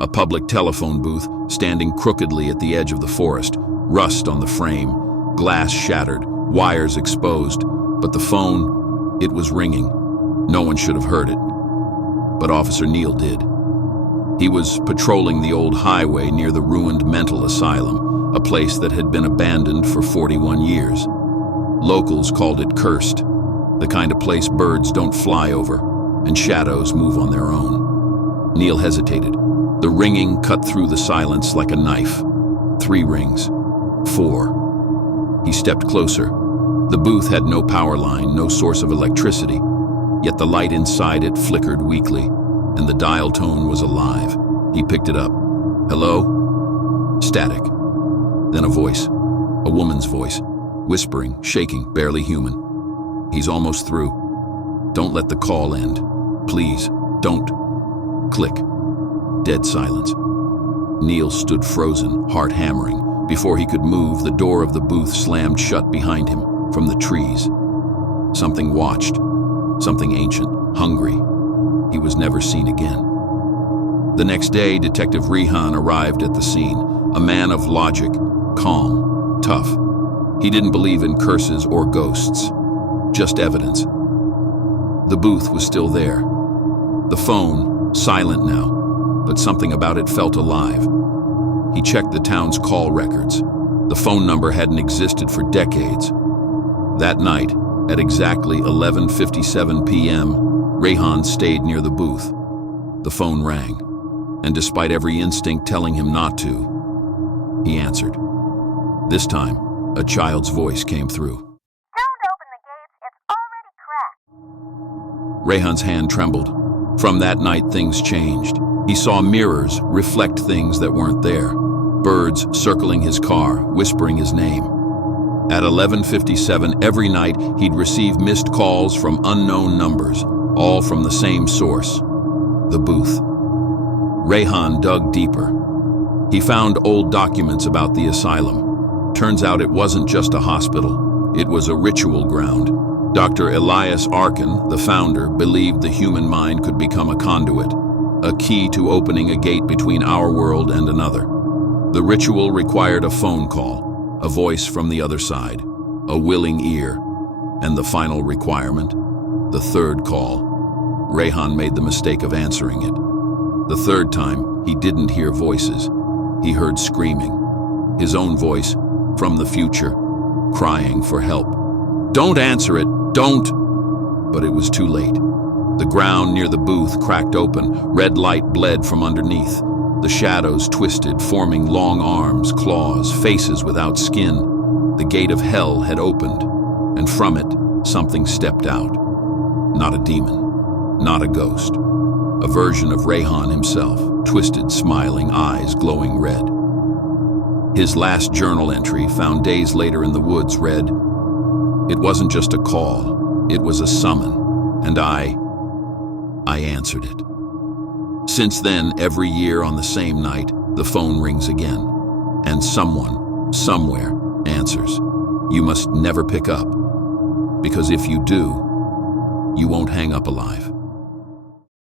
A public telephone booth standing crookedly at the edge of the forest, rust on the frame, glass shattered, wires exposed, but the phone, it was ringing. No one should have heard it, but Officer Neal did. He was patrolling the old highway near the ruined mental asylum, a place that had been abandoned for 41 years. Locals called it cursed, the kind of place birds don't fly over and shadows move on their own. Neal hesitated. The ringing cut through the silence like a knife. 3 rings. 4. He stepped closer. The booth had no power line, no source of electricity, yet the light inside it flickered weakly, and the dial tone was alive. He picked it up. Hello? Static. Then a voice, a woman's voice, whispering, shaking, barely human. He's almost through. Don't let the call end. Please, don't. Click. Dead silence. Neal stood frozen, heart hammering. Before he could move, the door of the booth slammed shut behind him, from the trees. Something watched, something ancient, hungry. He was never seen again. The next day, Detective Rehan arrived at the scene, a man of logic, calm, tough. He didn't believe in curses or ghosts, just evidence. The booth was still there. The phone, silent now, but something about it felt alive. He checked the town's call records. The phone number hadn't existed for decades. That night, at exactly 11:57 p.m., Rehan stayed near the booth. The phone rang, and despite every instinct telling him not to, he answered. This time, a child's voice came through. Don't open the gates, it's already cracked. Rehan's hand trembled. From that night, things changed. He saw mirrors reflect things that weren't there. Birds circling his car, whispering his name. At 11:57 every night, he'd receive missed calls from unknown numbers, all from the same source, the booth. Rehan dug deeper. He found old documents about the asylum. Turns out it wasn't just a hospital. It was a ritual ground. Dr. Elias Arkin, the founder, believed the human mind could become a conduit, a key to opening a gate between our world and another. The ritual required a phone call, a voice from the other side, a willing ear, and the final requirement, the third call. Rehan made the mistake of answering it. The third time, he didn't hear voices. He heard screaming, his own voice from the future, crying for help. Don't answer it, don't! But it was too late. The ground near the booth cracked open, red light bled from underneath. The shadows twisted, forming long arms, claws, faces without skin. The gate of hell had opened, and from it, something stepped out. Not a demon, not a ghost. A version of Rehan himself, twisted, smiling, eyes glowing red. His last journal entry, found days later in the woods, read, "It wasn't just a call, it was a summon, and I answered it." Since then, every year on the same night, the phone rings again, and someone, somewhere, answers. You must never pick up, because if you do, you won't hang up alive.